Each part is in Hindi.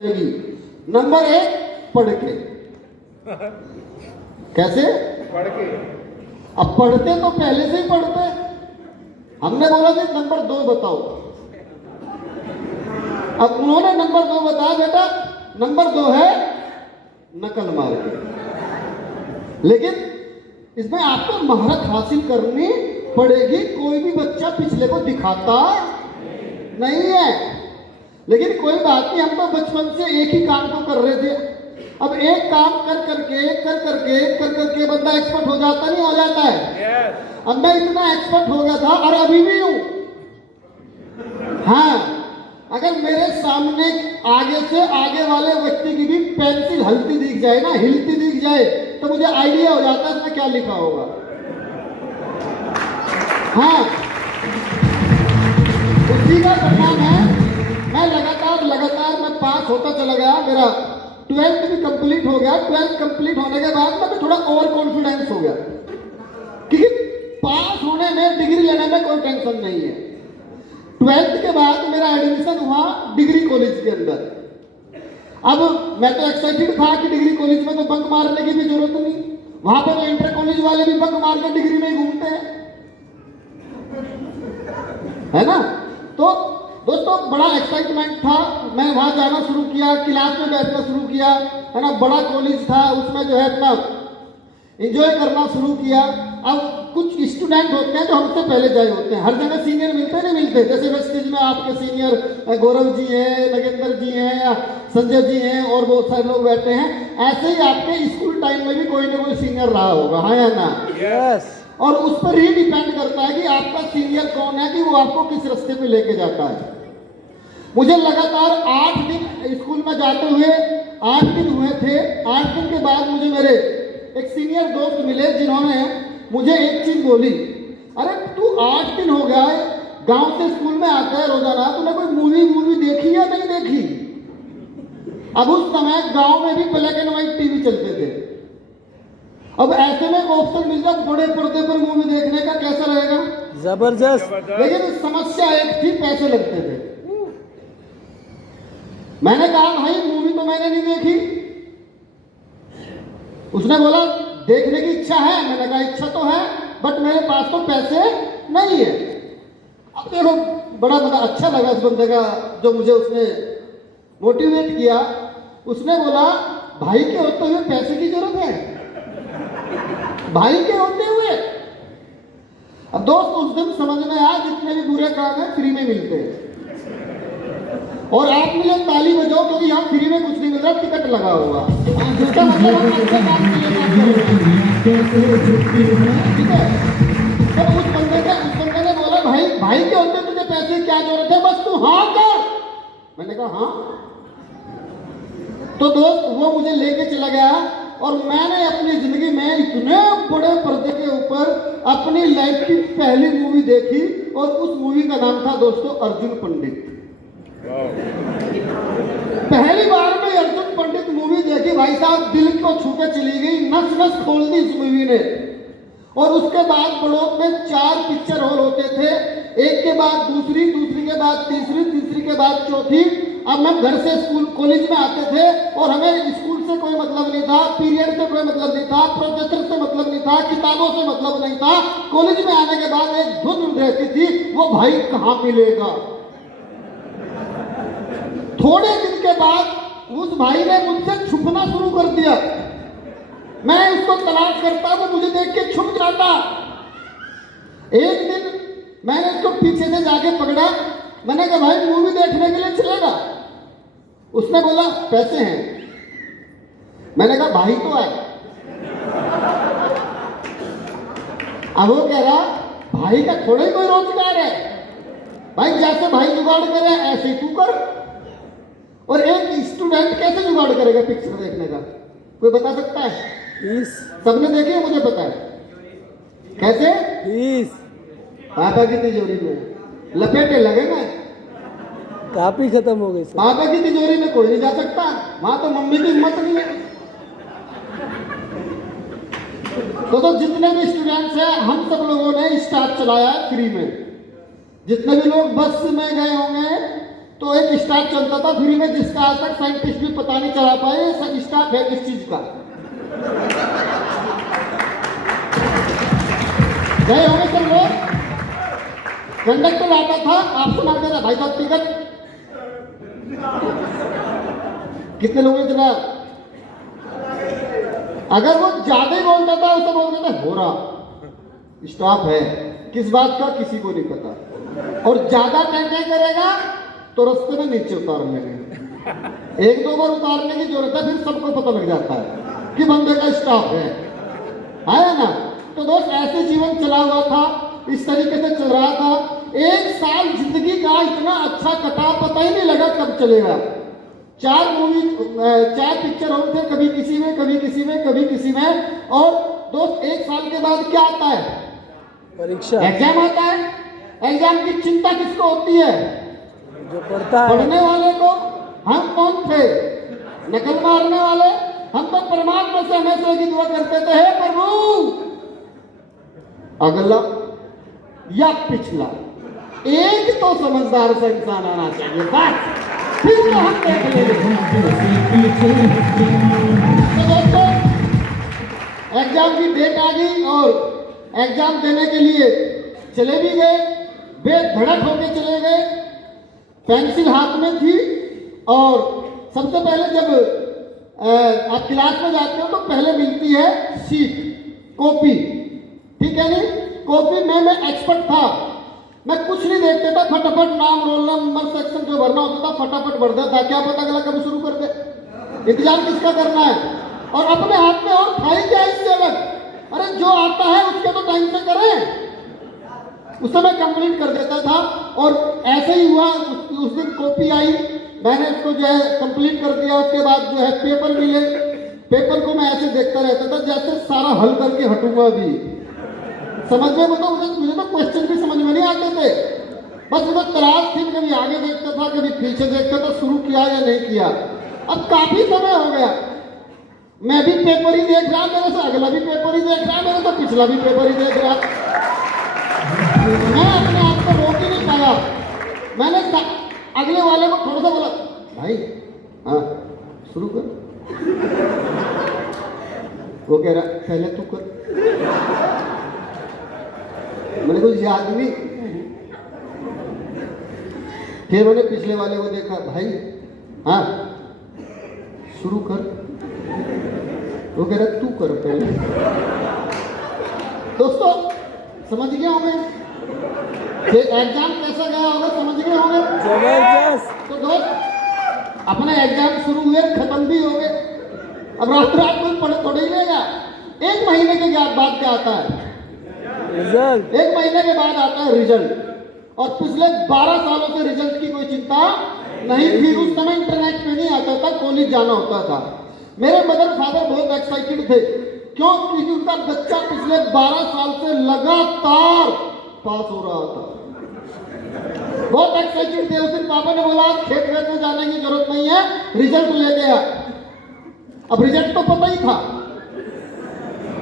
नंबर 1 पढ़ के। कैसे पढ़ के? अब पढ़ते तो पहले से ही पढ़ते। हमने बोला कि नंबर 2 बताओ। अब उन्होंने नंबर 2 बताया। बेटा नंबर 2 है नकल मार के। लेकिन इसमें आपको महारत हासिल करनी पड़ेगी। कोई भी बच्चा पिछले को दिखाता नहीं है। लेकिन कोई बात नहीं, हम तो बचपन से एक ही काम को कर रहे थे। अब एक काम कर करके बंदा एक्सपर्ट हो जाता नहीं हो जाता है। yes. अब मैं इतना एक्सपर्ट हो गया था और अभी भी हूं। हाँ, अगर मेरे सामने आगे से आगे वाले व्यक्ति की भी पेंसिल हलती दिख जाए ना, हिलती दिख जाए, तो मुझे आइडिया हो जाता है इसमें क्या लिखा होगा। हाँ, उसी का परिणाम है। मैं लगातार मैं पास होता चला गया। मेरा 12th भी कंप्लीट हो गया। 12th कंप्लीट होने के बाद मैं थोड़ा ओवर कॉन्फिडेंस हो गया, क्योंकि पास होने में, डिग्री लेने में कोई टेंशन नहीं है। 12th के बाद मेरा एडमिशन हुआ डिग्री कॉलेज के अंदर। अब मैं तो एक्साइटेड था कि डिग्री कॉलेज में तो बंक मारने की भी जरूरत नहीं। वहां पर तो इंटर कॉलेज वाले भी बंक मार के डिग्री में घूमते हैं, है ना। तो दोस्तों बड़ा एक्साइटमेंट था। मैं वहां जाना शुरू किया, क्लास में बैठना शुरू किया, है ना। बड़ा कॉलेज था, उसमें जो है अपना एंजॉय करना शुरू किया। अब कुछ स्टूडेंट होते हैं जो हमसे पहले जाए होते हैं। हर जगह सीनियर मिलते नहीं मिलते। जैसे वेस्टेज में आपके सीनियर गौरव जी हैं, नगेंद्र जी हैं, संजय जी हैं और बहुत सारे लोग बैठे हैं। ऐसे ही आपके स्कूल टाइम में भी कोई ना कोई सीनियर रहा होगा, हाँ या ना। yes. और उस पर ही डिपेंड करता है कि आपका सीनियर कौन है, कि वो आपको किस रास्ते पे लेके जाता है। मुझे लगातार 8 दिन स्कूल में जाते हुए 8 दिन हुए थे। 8 दिन के बाद मुझे मेरे एक सीनियर दोस्त मिले, जिन्होंने मुझे एक चीज बोली, अरे तू 8 दिन हो गया है गांव से स्कूल में आता है रोजाना, तूने कोई मूवी देखी या नहीं देखी। अब उस समय गांव में भी ब्लैक एंड व्हाइट टीवी चलते थे। अब ऐसे में ऑप्शन मिल जाए बड़े पर्दे पर मूवी देखने का, कैसा रहेगा? जबरदस्त। लेकिन समस्या एक थी, पैसे लगते थे। मैंने कहा भाई मूवी तो मैंने नहीं देखी। उसने बोला देखने की इच्छा है। मैंने कहा इच्छा तो है, बट मेरे पास तो पैसे नहीं है। अब देखो बड़ा अच्छा लगा इस बंदे का, जो मुझे उसने मोटिवेट किया। उसने बोला भाई के होते हुए पैसे की जरूरत है, भाई के होते हुए। अब दोस्त उस दिन समझ में आया जितने भी बुरे काम है फ्री में मिलते हैं। और आप मुझे ताली बजाओ क्योंकि यहाँ फ्री में कुछ नहीं मिल रहा, टिकट लगा हुआ। जिसका मतलब हम अच्छे काम के लिए काम कर रहे हैं, ठीक है। तो उस बंदे ने बोला भाई के होते तुझे पैसे की क्या जरूरत है, बस तू हाँ कर। मैंने कहा हाँ। तो दोस्त वो मुझे लेके चला गया और मैंने अपनी जिंदगी में इतने बड़े पर्दे के ऊपर अपनी लाइफ की पहली मूवी देखी। और उस मूवी का नाम था दोस्तों अर्जुन पंडित। पहली बार में अर्जुन पंडित मूवी देखी, भाई साहब दिल को छू के चली गई, नस नस खोल दी इस मूवी ने। और उसके बाद बड़ौद में 4 पिक्चर हॉल होते थे, एक के बाद दूसरी के बाद तीसरी के बाद चौथी। अब हम घर से स्कूल कॉलेज में आते थे और हमें स्कूल से कोई मतलब नहीं था, पीरियड से कोई मतलब नहीं था, प्रोफेसर से मतलब नहीं था, किताबों से मतलब नहीं था। कॉलेज में आने के बाद एक धुन रहती थी, वो भाई कहाँ मिलेगा। थोड़े दिन के बाद उस भाई ने मुझसे छुपना शुरू कर दिया। मैं उसको तलाश करता तो मुझे देख के छुप जाता। एक दिन मैंने उसको पीछे से जाके पकड़ा। मैंने कहा भाई मूवी देखने के लिए चलेगा? उसने बोला पैसे हैं। मैंने कहा भाई तो है। अब वो कह रहा भाई का थोड़ा ही कोई रोजगार है, भाई जैसे भाई जुगाड़ करे ऐसे ही तू कर। और एक स्टूडेंट कैसे जुगाड़ करेगा पिक्चर देखने का, कोई बता सकता है? सबने देखी है, मुझे पता है। कैसे? पापा की तिजोरी में लपेटे लगे ना, काफी खत्म हो गई। पापा की तिजोरी में कोई नहीं जा सकता, वहां तो मम्मी की हिम्मत नहीं है। तो जितने भी स्टूडेंट्स हैं, हम सब लोगों ने स्टाफ चलाया है फ्री में। जितने भी लोग बस में गए होंगे, तो एक स्टाफ चलता था फ्री में, जिसका आज तक साइंटिस्ट भी पता नहीं चला पाए ये स्टाफ है किस चीज का। गए होंगे सब लोग। कंडक्टर आता था, आपसे मांगता था भाई साहब टिकट कितने लोगों ने जनाब। अगर वो ज्यादा ही बोलता था उसे बोलते थे हो रहा स्टाफ है, किस बात का किसी को नहीं पता। और ज्यादा टैंटे करेगा तो रास्ते में नीचे उतारने में, एक दो बार उतारने की जरूरत है, फिर सबको पता लग जाता है कि बंदे का स्टाफ है ना। तो दोस्त ऐसे जीवन चला हुआ था, इस तरीके से चल रहा था। एक साल जिंदगी का इतना अच्छा कटा, पता ही नहीं लगा कब चलेगा। 4 पिक्चर होते थे, कभी किसी में कभी किसी में कभी किसी में। और दोस्त एक साल के बाद क्या आता है? परीक्षा, एग्जाम आता है। एग्जाम की चिंता किसको होती है? जो पढ़ता है। पढ़ने वाले को। हम कौन थे? नकल मारने वाले। हम तो परमात्मा से हमेशा की दुआ करते थे, हे प्रभु अगला या पिछला एक तो समझदार सा इंसान आना चाहिए, बस फिर तो हम देख लेंगे। तो दोस्तों एग्जाम की डेट आ गई और एग्जाम देने के लिए चले भी गए, बेधड़क होके चले गए। पेंसिल हाथ में थी और सबसे पहले जब आप क्लास में जाते हो तो पहले मिलती है सीट, कॉपी, ठीक है नहीं। कॉपी में मैं एक्सपर्ट था, मैं कुछ नहीं देखता था, फटाफट नाम रोल नंबर सेक्शन जो भरना होता था फटाफट भर देता था। क्या पता अगला कभी शुरू कर दे, इंतजार किसका करना है। और अपने हाथ में और था ही क्या इससे अलग, अरे जो आता है उसके तो टाइम से करें, उस समय कंप्लीट कर देता था। और ऐसे ही हुआ, उस दिन कॉपी आई, मैंने उसको जो है कंप्लीट कर दिया। उसके बाद जो है पेपर मिले, पेपर को मैं ऐसे देखता रहता था जैसे सारा हल करके हटूंगा। अभी समझ में बताओ, मुझे तो क्वेश्चन भी समझ में नहीं आते थे, बस मुझे तलाश थी, कभी आगे देखता था कभी पीछे देखता था, शुरू किया या नहीं किया। अब काफी समय हो गया, मैं भी पेपर ही देख रहा, मेरे से अगला भी पेपर ही देख रहा, मेरे तो पिछला भी पेपर ही देख रहा। मैं अपने आप को रोक ही नहीं पाया। मैंने अगले वाले को थोड़ा सा बोला, भाई हाँ शुरू कर। वो कह रहा पहले तू कर। मैंने कुछ याद नहीं। फिर मैंने पिछले वाले को देखा, भाई हाँ शुरू कर। वो कह रहा तू कर पहले। दोस्तों समझ गए होंगे एग्जाम कैसा गया होगा, समझ गए होंगे जबरदस्त। तो दोस्त अपने एग्जाम शुरू हुए, खत्म भी हो गए। अब रात में पढ़ थोड़ा ही लेगा। 1 महीने के बाद क्या आता है? रिजल्ट। 1 महीने के बाद आता है रिजल्ट। और पिछले 12 सालों से रिजल्ट की कोई चिंता नहीं थी। उस समय इंटरनेट पे नहीं आता था, कॉलेज जाना होता था। मेरे मदर फादर बहुत एक्साइटेड थे, क्यों? क्योंकि उनका बच्चा पिछले 12 साल से लगातार पास हो रहा था। बहुत एक्साइटेड थे। उस दिन पापा ने बोला खेत में जाने की जरूरत नहीं है, रिजल्ट ले गया। अब रिजल्ट तो पता ही था,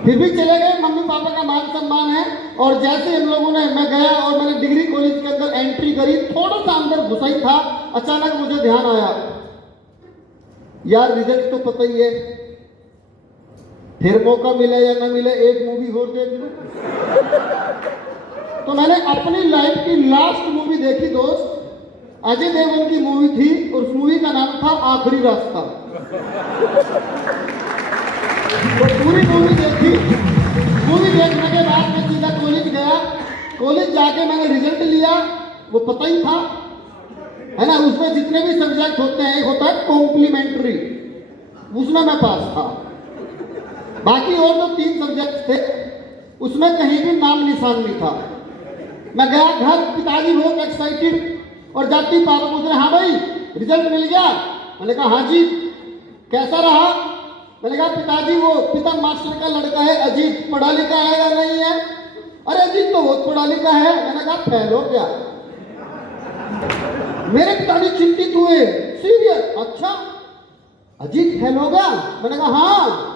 फिर भी चले गए। मम्मी पापा का मान सम्मान है। और जैसे हम लोगों ने, मैं गया और मैंने डिग्री कॉलेज के अंदर एंट्री करी, थोड़ा सा अंदर घुसा ही था, अचानक मुझे ध्यान आया, यार रिजल्ट तो पता ही है, फिर मौका मिले या ना मिले एक मूवी और देख लूं। तो मैंने अपनी लाइफ की लास्ट मूवी देखी दोस्त, अजय देवगन की मूवी थी और उस मूवी का नाम था आखिरी रास्ता। तो पूरी मूवी देखी। मूवी देखने के बाद मैं सीधा कॉलेज गया। कॉलेज जाके मैंने रिजल्ट लिया, वो पता ही था, है ना। उसमें जितने भी सब्जेक्ट होते हैं, एक होता है कॉम्प्लीमेंट्री, उसमें मैं पास था। बाकी और जो 3 सब्जेक्ट थे उसमें कहीं भी नाम निशान नहीं था। मैं गया घर, पिताजी बहुत एक्साइटेड, और जाती पापा पूछ रहे हाँ भाई रिजल्ट मिल गया? मैंने कहा हाँ जी। कैसा रहा? मैंने कहा पिताजी वो पिता मास्टर का लड़का है अजीत, पढ़ा लिखा है या नहीं है? अरे अजीत तो बहुत पढ़ा लिखा है। मैंने कहा फेल हो गया। मेरे पिताजी चिंतित हुए, सीरियस? अच्छा अजीत फेल हो गया? मैंने कहा हाँ।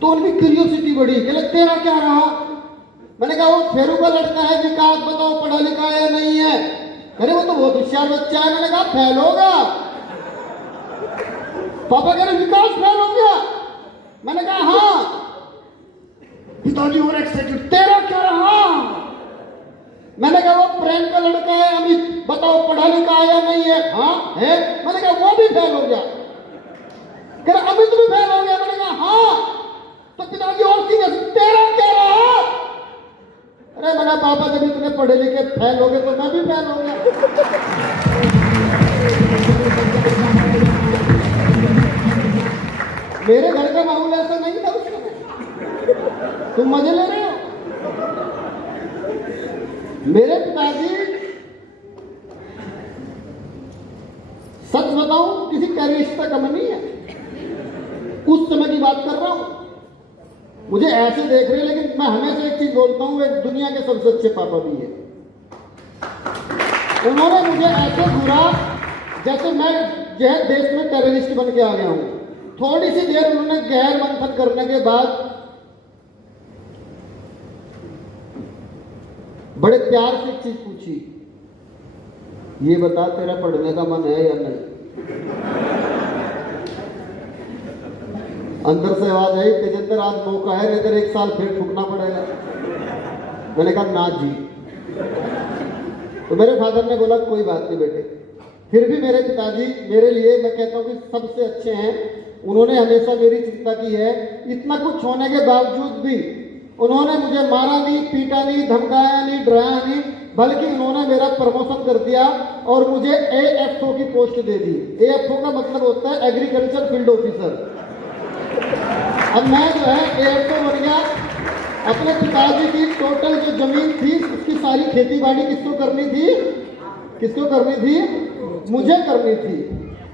तो उनकी क्यूरियोसिटी बढ़ी, कहले तेरा क्या रहा? मैंने कहा वो फेरू का लड़का है, विकास बताओ पढ़ा लिखा है या नहीं है? अरे वो तो बहुत होशियार बच्चा है। मैंने कहा फेल होगा। पापा कह रहे विकास फेल हो गया। मैंने कहा हाँ। पिताजी और एक्साइटेड, तेरा क्या रहा? मैंने कहा वो प्रेम का लड़का है अमित, बताओ पढ़ा लिखा है या नहीं है? हाँ है। मैंने कहा वो भी फेल हो गया। कह रहा अमित भी फेल हो गया। मैंने कहा हाँ। तो पिताजी और सीरियस, तेरा क्या रहा? अरे मैंने पापा जब इतने पढ़े लिखे फेल हो गए तो मैं भी फेल हो गया। मेरे घर का माहौल ऐसा नहीं था उस समय। तुम मजे ले रहे हो? मेरे पिताजी, सच बताऊं किसी टेररिस्ट का कम नहीं है। उस समय की बात कर रहा हूं। मुझे ऐसे देख रहे हैं, लेकिन मैं हमेशा एक चीज बोलता हूं, एक दुनिया के सबसे अच्छे पापा भी है। उन्होंने मुझे ऐसे घूरा जैसे मैं जो है देश में टेररिस्ट बन के आ गया हूं। थोड़ी सी देर उन्होंने गैर मंथन करने के बाद बड़े प्यार से एक चीज पूछी, ये बता तेरा पढ़ने का मन है या नहीं? अंदर से आवाज आई, तेजेंद्र आज मौका है, नहीं तेरे 1 साल फिर ठुकना पड़ेगा। मैंने कहा ना जी। तो मेरे फादर ने बोला कोई बात नहीं बेटे। फिर भी मेरे पिताजी मेरे लिए, मैं कहता हूँ कि सबसे अच्छे हैं। उन्होंने हमेशा मेरी चिंता की है। इतना कुछ होने के बावजूद भी उन्होंने मुझे मारा नहीं, पीटा नहीं, धमकाया नहीं, डराया नहीं, बल्कि उन्होंने मेरा प्रमोशन कर दिया और मुझे AFO की पोस्ट दे दी। AFO का मतलब होता है एग्रीकल्चर फील्ड ऑफिसर। अब मैं जो है AFO बन गया। अपने पिताजी की टोटल जो जमीन थी उसकी सारी खेती बाड़ी किसको करनी थी? किसको करनी थी? मुझे करनी थी।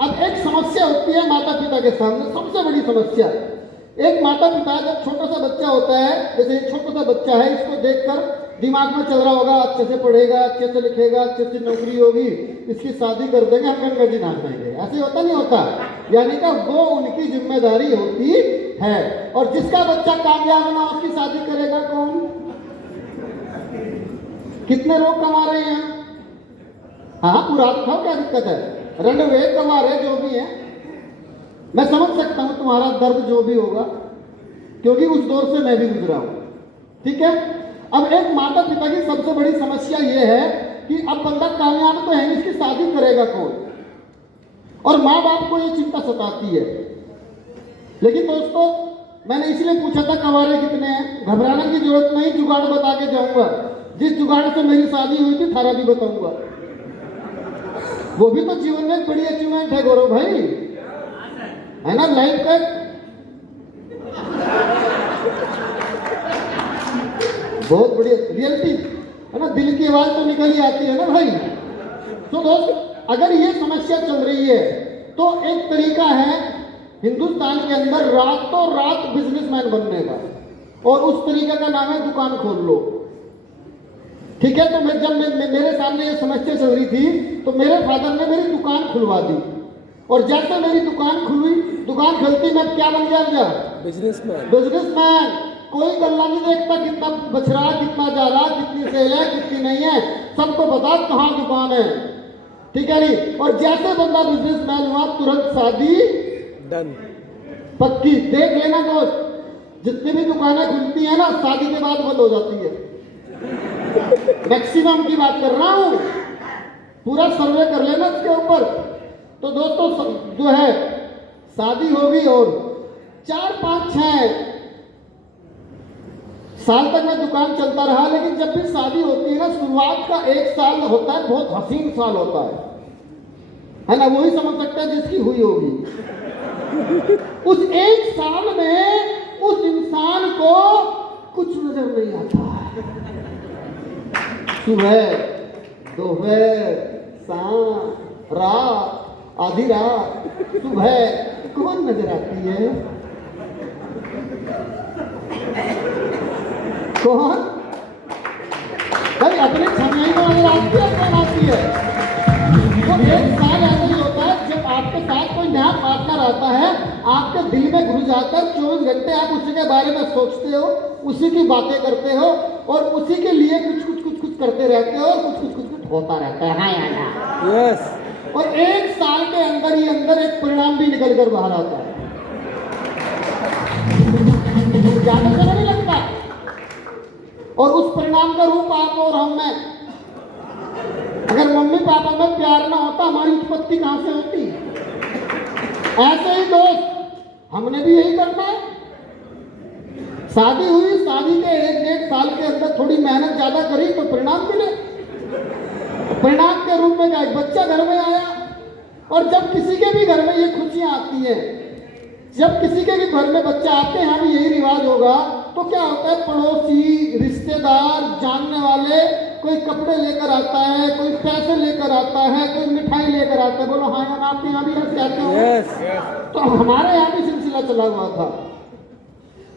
अब एक समस्या होती है माता पिता के सामने, सबसे बड़ी समस्या। एक माता पिता जब छोटा सा बच्चा होता है, जैसे एक छोटा सा बच्चा है, इसको देखकर दिमाग में चल रहा होगा अच्छे से पढ़ेगा, अच्छे से लिखेगा, अच्छे से नौकरी होगी, इसकी शादी कर देंगे, हम गंगा जी नहा जाएंगे। ऐसे होता नहीं होता? यानी कि वो उनकी जिम्मेदारी होती है। और जिसका बच्चा कामयाब ना उसकी शादी करेगा कौन? कितने लोग कमा रहे हैं? हाँ पूरा खाओ, क्या दिक्कत है? रनवे कमा रहे जो भी है। मैं समझ सकता हूं तुम्हारा दर्द जो भी होगा, क्योंकि उस दौर से मैं भी गुजरा हूं। ठीक है। अब एक माता पिता की सबसे बड़ी समस्या यह है कि अब बंदा कामयाब तो है, इसकी शादी करेगा कौन? और माँ बाप को ये चिंता सताती है। लेकिन दोस्तों मैंने इसलिए पूछा था कवारे कितने हैं, घबराने की जरूरत नहीं, जुगाड़ बता के जाऊंगा। जिस जुगाड़ से मेरी शादी हुई थी थारा भी बताऊंगा। वो भी तो जीवन में बड़ी अचीवमेंट है गौरव भाई, है ना? लाइफ का बहुत बढ़िया रियलिटी है ना, दिल की आवाज तो निकल ही आती है ना भाई। तो दोस्त अगर ये समस्या चल रही है तो एक तरीका है हिंदुस्तान के अंदर रातों रात बिजनेसमैन बनने का, और उस तरीके का नाम है दुकान खोल लो। ठीक है। तो मैं जब मेरे सामने ये समस्या चल रही थी तो मेरे फादर ने मेरी दुकान खुलवा दी, और जैसे मेरी दुकान खुली, दुकान खुलती मैं क्या बन गया? बिजनेसमैन। बिजनेसमैन। कोई गल्ला नहीं देखता कितना बच रहा, कितना जा रहा, कितनी सेल है, कितनी नहीं है, सबको बता कहाँ दुकान है। ठीक है नहीं? और जैसे बंदा बिजनेसमैन हुआ तुरंत शादी डन, पक्की। देख लेना दोस्त, जितनी भी दुकानें खुलती है ना शादी के बाद बंद हो जाती है। मैक्सिमम की बात कर रहा हूं, पूरा सर्वे कर लेना इसके ऊपर। तो दोस्तों जो है शादी होगी और 4-5-6 साल तक मैं दुकान चलता रहा। लेकिन जब भी शादी होती है ना, शुरुआत का 1 साल होता है बहुत हसीन साल होता है ना? वही समझ सकता है जिसकी हुई होगी। उस 1 साल में उस इंसान को कुछ नजर नहीं आता। सुबह, दोपहर, शाम, रात, आधी रात, सुबह कौन नजर आती है? कौन भाई? अपने छमाही में नजर आती है, कौन आती है? तो 1 साल ऐसा ही होता है जब आपके साथ कोई नया पार्टनर आता है, आपके दिल में घुस जाता है। 24 घंटे आप उसी के बारे में सोचते हो, उसी की बातें करते हो, और उसी के लिए कुछ करते रहते हो, और कुछ होता रहता है, हाँ या ना। यस और 1 साल के अंदर ही अंदर एक परिणाम भी निकल कर बाहर आता है, ज्यादा समय नहीं लगता। और उस परिणाम का रूप आप और हम में, अगर मम्मी पापा में प्यार ना होता हमारी उत्पत्ति कहां से होती। ऐसे ही दोस्त, हमने भी यही करना है। शादी हुई, शादी के 1-1.5 साल के अंदर थोड़ी मेहनत ज्यादा करी तो परिणाम मिले। परिणाम के रूप में एक बच्चा घर में आया। और जब किसी के भी घर में ये खुशियां आती हैं, जब किसी के भी घर में बच्चा, आपके यहाँ भी यही रिवाज होगा, तो क्या होता है, पड़ोसी, रिश्तेदार, जानने वाले, कोई कपड़े लेकर आता है, कोई पैसे लेकर आता है, कोई मिठाई लेकर आता है। बोलो हाँ यार, आपके यहाँ भी ऐसे आते हो? यस तो हमारे यहाँ भी सिलसिला चला हुआ था।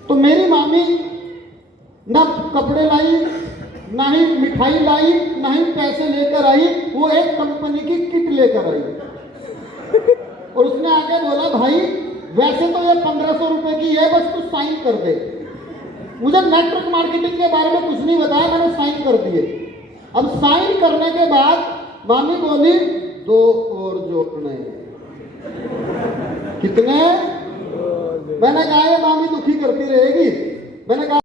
तो मेरी मामी ना कपड़े लाई, ना ही मिठाई लाई, ना ही पैसे लेकर आई, वो एक कंपनी की किट लेकर आई। और उसने आके बोला, भाई वैसे तो ये 1500 रुपए की है, बस तू साइन कर दे। मुझे नेटवर्क मार्केटिंग के बारे में कुछ नहीं बताया, मैंने साइन कर दिए। अब साइन करने के बाद मामी बोली, 2 और जोड़ने। कितने? मैंने कहा ये मामी दुखी करती रहेगी। मैंने कहा